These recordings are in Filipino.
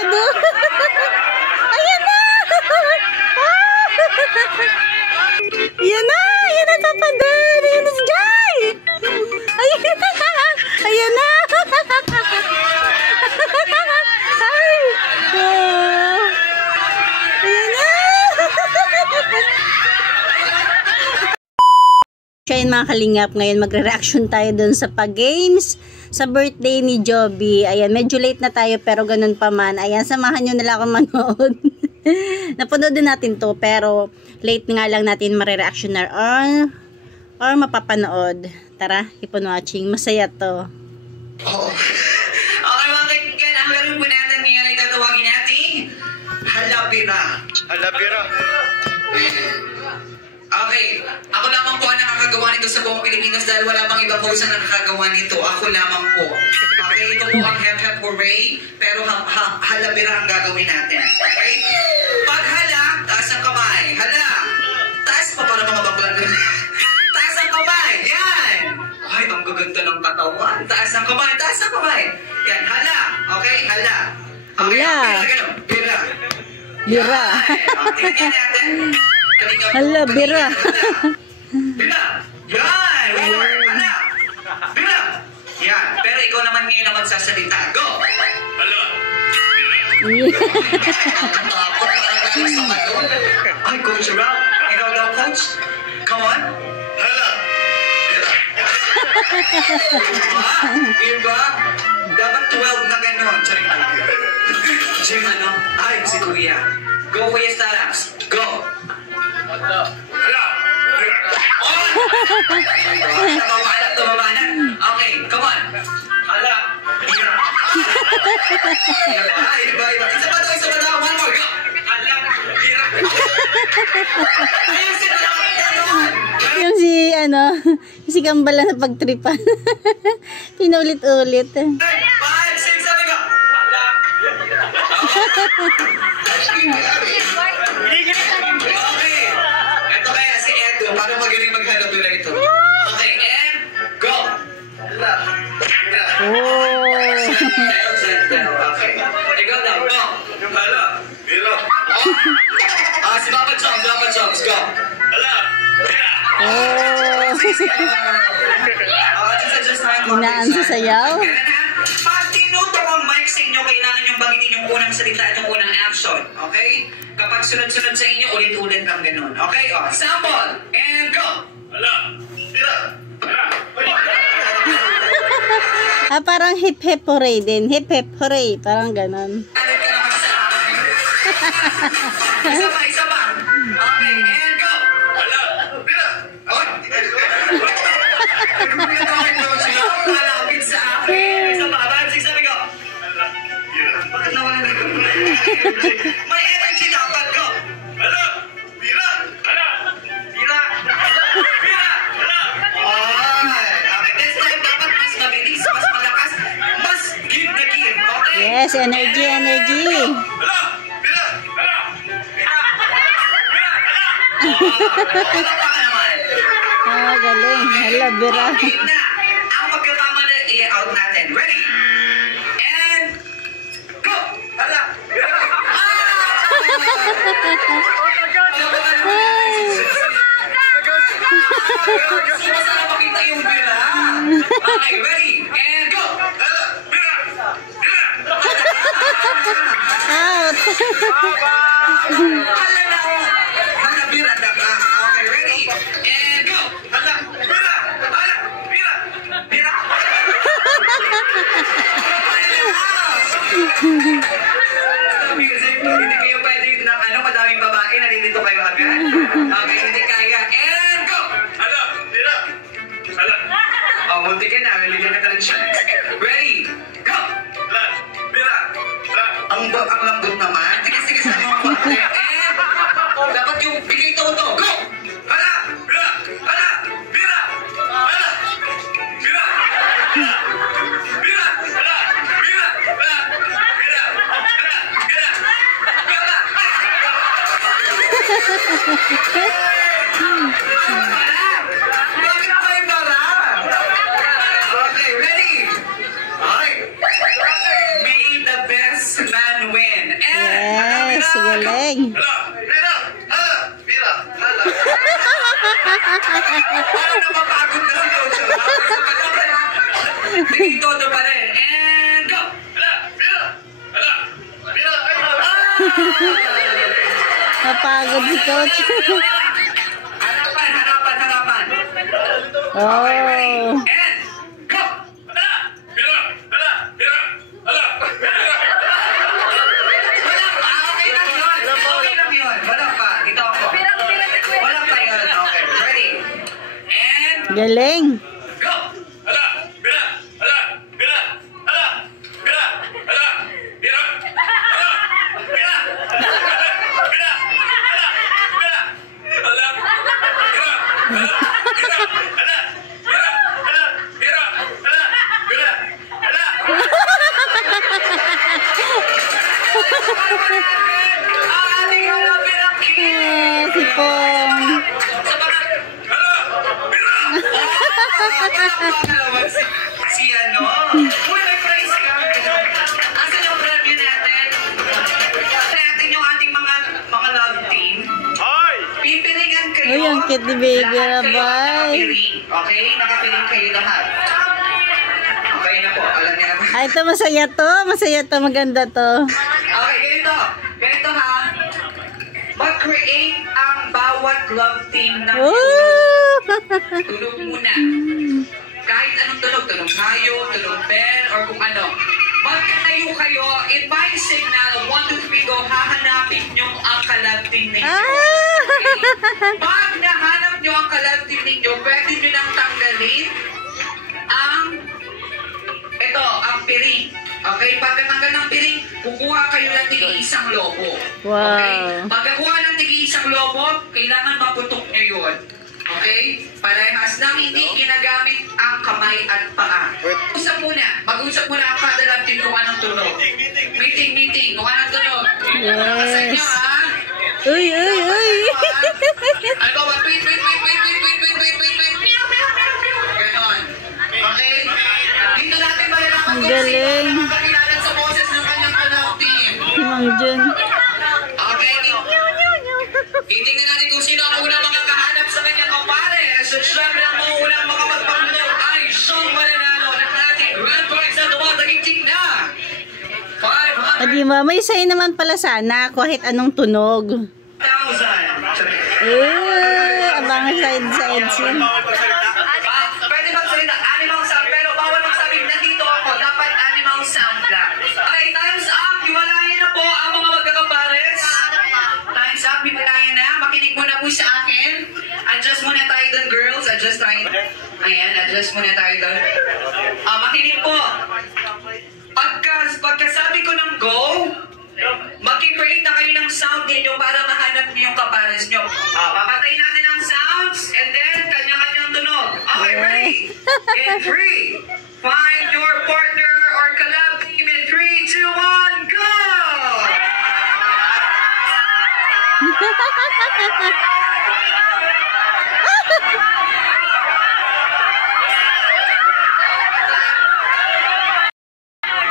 Edu. Ayan na! Ayan na! Ayan na, tapadan! Ayan na si Jai! Ayan na! Ayan na! Ay! Ayan na! Siya mga kalingap, ngayon magre-reaction tayo dun sa pag-games sa birthday ni Joby. Ayan, medyo late na tayo pero ganun pa man. Ayan, samahan nyo nila akong manood. Napanood din natin to pero late nga lang natin mare-reaction na or mapapanood. Tara, keep on watching. Masaya to. Oh. Okay mga kaibigan, ang laro po natin ngayon ay tatawagin natin Halabira. Halabira. Okay, ako lamang po ang nakakagawa nito sa buong Pilipinas dahil wala pang ibang host ang nakakagawa nito. Ako lamang po. Okay, ito po ang Hep Hep Hooray, pero halabira ang gagawin natin. Okay? Pag hala, taas ang kamay. Hala! Taas pa para mga bakla. Taas ang kamay. Yan! Ay, ang gaganda ng katawan. Taas ang kamay. Taas ang kamay. Yan, hala. Okay, hala. Okay, Hala. Bira. Bira. Tingnan natin. Hala, bira. Bira. Yan. Winner. Hala. Bira. Yan. Pero ikaw naman ngayon ang magsasalita. Go. Hala. Tapos parang galing sa balon. Ay, Coach Rob. Ikaw daw, Coach. Come on. Hala. Bira. Iba? Dapat 12 na gano'n. Jim, ano? Ay, si Kuya. Go, Kuya Starax. Go. Hala. Tumabanan. Okay, come on. Hala. Ay, iba. Isa pa daw. One more. Go. Hala. Ayusin na lang. Yung si Gambala na pagtripan. Pinaulit-ulit. 5, 6, 7, go. Hala. Okay. Ito kaya si Edo. Paano magaling maghalabira ito? Okay, and go. Hala. Oh. Okay. Ikaw daw. Go. Hala. Bira. Si Papa Jones. Go. Hala. Bira. Oh. Hinaan sa sayaw. Pag tinutok ang mic sa inyo, kailangan yung bagitin yung unang salita at yung unang action. Okay? Kapag sunod-sunod sa inyo, ulit-ulit lang ganun. Okay? O, sample. And go. Hala. Bira. Hala. Parang hip-hip hooray din. Hip-hip hooray. Parang ganon. Alit ka naman sa akin. Isa pa. Okay, and go. Hala. Bira. Oh. Malapit sa akin. Isa pa. 5, 6, 7, go. Hala. Bira. Bakit nawala na? May energy dapat. Go. Hala. Bira. Hala. Bira. Bira. Hala. Okay, this time dapat mas mabilis, mas malakas, mas give na give. Okay? Yes, energy. Hala. Bira. Hala. Bira. Wala pa ka naman. Galing. Hala, bira. Okay na. Ang pagkakamali, i-out natin. Ready? And go! Hala! Gusto mo sana makita yung bira. Okay, ready? And go! Hala. Bira. Bira. Out. Hala na ako. Hala, bira na ka. Okay, ready? And go! Hala. Bira. Hala. Bira. Bira! Music, hindi kayo pwede ng madaming babae, nalilito kayo agad. Okay, hindi kaya. And go! Hala. Bira. Hala. Munti ka na, liligyan kita ng chance. Ready? Go! Hala. Bira. Hala. Ang lambot naman. Sige, sa mga konti. And dapat yung bigay to. Go! Hala. Bira. Hala. Bira. Hala. Bira. Bira. Hala. Bira. Hala. Bira. Hala. Bira. Bakit pa yung bara? Okay, ready? Okay. May the best man win. Si Galing. Hala! Bira! Hala! Bira! Hala! Parang napapagod na si Coach. Tingin todo pa rin. And go! Hala! Bira! Hala! Bira! Ay! Napagod si Coach. Harapan, harapan, harapan. Oh. And go! Hala! Bira! Hala! Bira! Hala! Bira! Wala pa. Okay lang yun. Okay lang yun. Wala pa. Dito ako. Wala pa yun. Okay. Ready? And Galing. go! Hala! Bira! Hala! Bira! Hala! Bira! Hala! Bira! Hala! Bira! Bira! Hala! Bira! Hala! Bira! Hala! Bira! Hala! Bira! Hala! Bira! Hala! Bira! Hala! Ang ating halapirang king! Si Pong. Sa mga... Hala! Bira! Palakpakan naman si ano? Uy, may prize ka. Asan yung premyo natin? Natin yung ating mga love team. Hoy! Pipilingan kayo. Uy, ang cute ni baby, Lahat kayo Rabay. nakapiling. Okay? Nakapiling kayo lahat. Okay na po. Alam niya naman. Ay, ito masaya to. Masaya to. Maganda to. Okay, ganito. Ganito ha. Mag-create ang bawat love team ng Oh! tulog muna. Kahit anong tulog. Tulog kayo, tulog Ben, or kung ano. Magkatayo kayo. In my signal, 1, 2, 3, go. Hahanapin nyo ang ka-love team ninyo. Ah! Pag nahanap nyo ang ka-love team ninyo, pwede nyo nang tanggalin ang ang piring. Okay? Pagkatanggal ng piring, kukuha kayo ng tig-iisang lobo. Wow. Okay? Pagkakuha ng tig-iisang lobo, kailangan maputok nyo yun. Okay? Parehas lang hindi ginagamit ang kamay at paa. Usap muna. Mag-usap muna ang kada love team kung anong tunog. Meeting. Kung anong tunog. Yes. Sa inyo, ha? Uy, uy, uy. Ano ba? Wait. Ganon. Okay? Dito natin malalaman Ang kung galing. sino ang makakilala sa boses ng kanyang kalab team. Si Mang Jun. Okay? Titingnan natin kung sino ang unang makakahanap sa kanyang kapare. So, syempre, ang unang makapagpapalog ay Sean Malinano ng ating grand prize na tumataginting na 500,000. Adi ba, may say naman pala sana kahit anong tunog. Abangan sa Edson. Pwede magsalita, animal sound, pero bawal magsabi, nandito ako, dapat animal sound lang. Okay, time's up, hiwalayan na po ang mga magkakapares. Time's up, hiwalayan na, makinig muna po sa akin. Adjust muna tayo dun, girls, adjust tayo. Ayan, adjust muna tayo dun. Makinig po. Pagkasabi ko ng go, mag-create na kayo ng sound ninyo para mahanap niyo yung kapares nyo. Papatay natin ang sounds and then kanya-kanyang tunog. Okay, ready? In 3, find your partner or collab team in 3, 2, 1, go!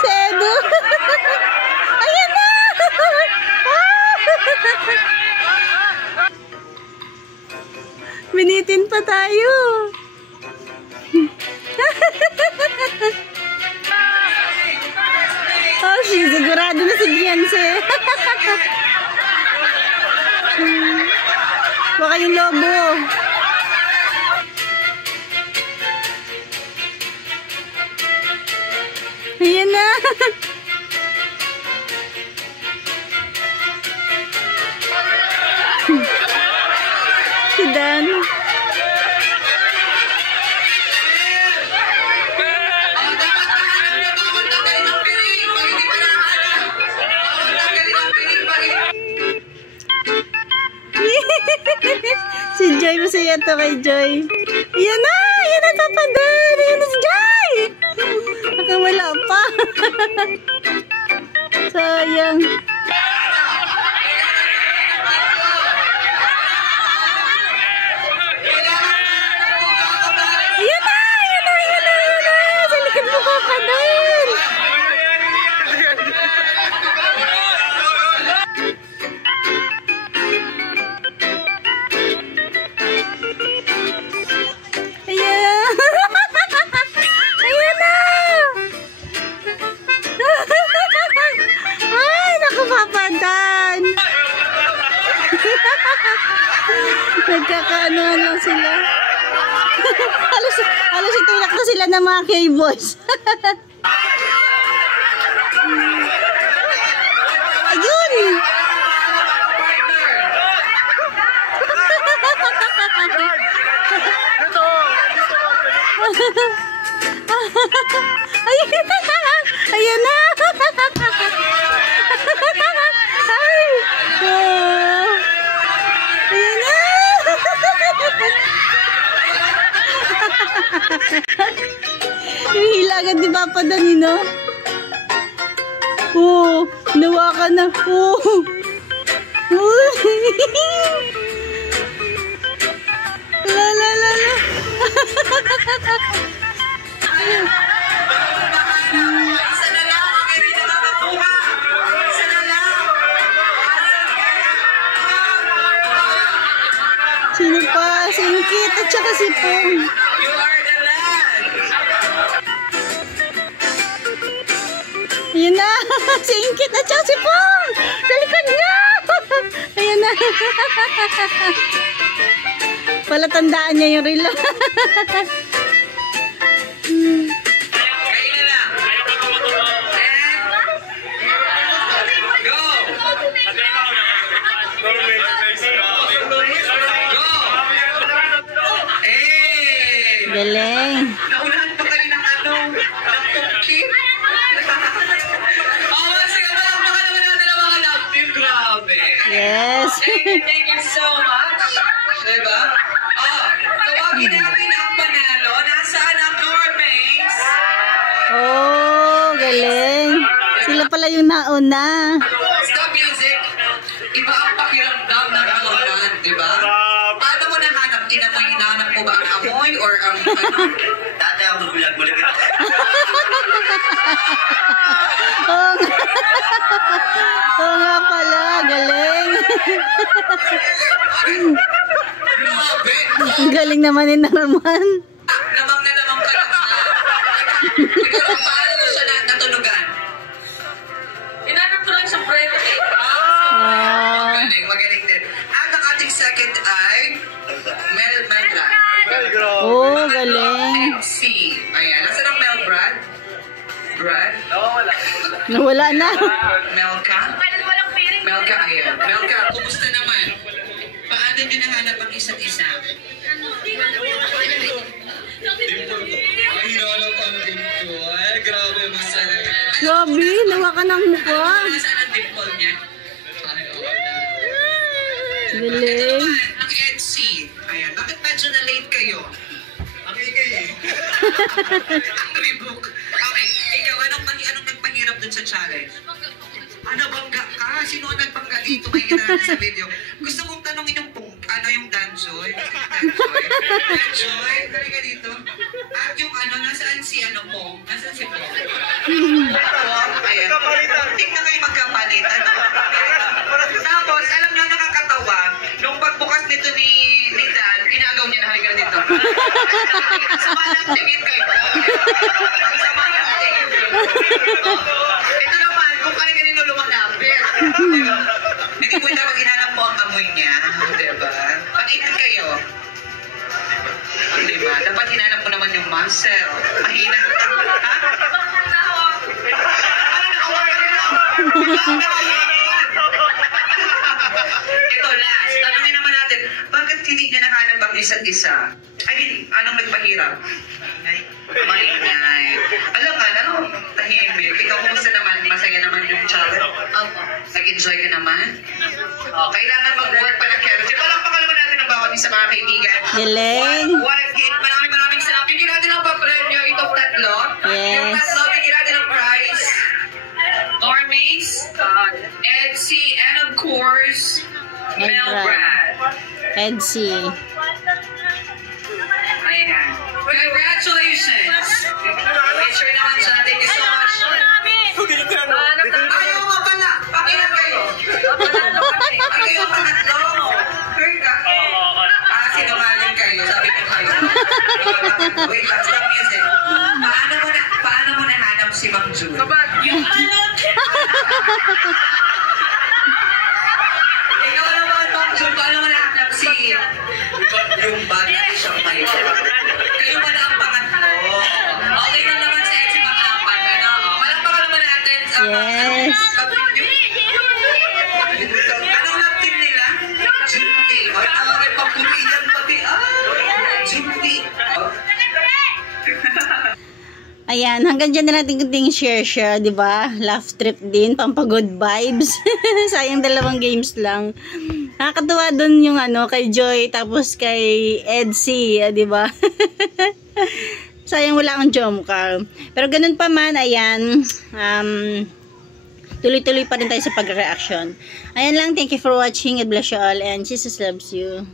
Si Edu. Ayan na! Binitin pa tayo. Oh, sigurado na si Beyonce. Baka yung lobo. Ayan na. Si Dan. Si Joy, masaya to kay Joy. Yan na! Yan na, Papa Dan! Yan na si Joy! Nakawala pa. Sayang. Yan na! Yan na! Yan na! Yan na! Sa likod mo, Papa Dan! Nagkakaanuhan lang sila. halos itulak na sila ng mga K-boys. Ayun! Ayun na! Ay! Ayun na! Yung hilagan di Papa Danino. Oo, nawa ka na. Oo. La la la la. Isa na lang, hindi na nakatuha. Isa na lang. Sino pa? Sino Kita tsaka si Pong. You are the land. Ayan na. Si Ingkit at tsaka si Pong. Sa likod niya. Ayan na. Palatandaan niya yung relo. Kayo na lang. And go. Go. Eh. Galing. Naunahan pa kayo ng ano, ng cookie. Oh, sige, palakpakan naman natin ang mga love team. Grabe. Yes. Thank you so much. Diba? Oh, tawagin natin ang panalo. Nasaan ang Normates? Oh, galing. Sila pala yung nauna. Stop music. Iba ang pakiramdam ng alunan, diba? Paano mo nahanap? Tinamoy, hinahanap mo ba ang amoy or ang ano? Dati ako bulag-bulag ito. Oo nga. Oo nga pala. Galing. Grabe! Ang galing naman ni Norman. Lamang na lamang ka lang. Ikaw, paano mo siya natunugan? Hinanap ko lang sa friend. Ah. Magaling din. At ang ating second ay Melbra. Oh, galing. MC. Ayan. Nasaan ang Melbrad? Brad? Nawala na. Melka? Melka, ayan. Melka, kumusta naman? Paano nyo nahanap ang isa't isa? Hinanap ang dimple. Ay, grabe. Masarap. Grabe, nawa ka ng mukha. Nasaan ang dimple niya? Ay, oo. Galing. Ang EDC. Ayan. Bakit medyo na-late kayo? Ang ingay eh. Ang rebook. Okay. Ikaw, anong nagpahirap dun sa challenge? Ano, bangga ka? Sino ang nagbangga dito? May kinarap sa video. Gusto kong tanongin yung ano yung Danjoy? Danjoy? Dali ka dito. At yung ano, nasaan si ano Pong? Nasaan si Pong? Pong, ayan. Tingnan kayo magkapalitan. Tapos, alam nyo, nakakatawa, nung pagbukas nito ni Dan, ginagaw niya na halika dito. Ang sama ng tingin kay Pong. Ang sama ng tingin. Ito naman, kung kanino lumalapit. Hindi mo dapat hinanap mo ang amoy niya. Diba? Pag-inan kayo. Diba? Dapat hinanap mo naman yung muscle. Mahina. Ito, last. Tanungin naman natin, bakit hindi niya nahanap ang isa't isa? Anong nagpahirap? Maingay. Alam nga, tahimik. Ikaw, kumusta naman? Masaya naman yung challenge? Opo. Nag-enjoy ka naman? Kailangan mag-work pa ng chemistry. Palakpakan naman natin ang bawat isa mga kaibigan. Galing. What a gift. Maraming salamat. Bigyan natin ang pa-premyo itong tatlo. Yes. Yung tatlo, bigyan natin ang prize. Normace, Edsy, and of course, Melbrad. Edsy. Ayan. Congratulations! Picture naman siya. Thank you so much. Ayaw mo pala. Pakilan kayo. Ay, kayo pangatlo. Perka. Sinungaling kayo. Sabi ko kayo. Wait lang. Stop music. Paano mo nahanap si Ma'am June? Yung alot! Ikaw naman, Ma'am June. Paano mo nahanap si yung bag na siyang mayo. Kayo pala ang pangatlo. Okay lang naman sa Edsi pang-apat. Ano? Palakpakan naman natin. Yes. Anong love team nila? Jimmy. Ay, ay, pagpuriyan pati. Jimmy. Ayan, hanggang dyan na natin kunting share, di ba? Laugh trip din, pampagod vibes. Sayang 2 games lang. Nakakatuwa dun yung kay Joy, tapos kay Edsy, di ba? Sayang wala akong jump-car. Pero ganun pa man, ayan, tuloy-tuloy pa rin tayo sa pag-reaction. Ayan lang, thank you for watching. God bless you all and Jesus loves you.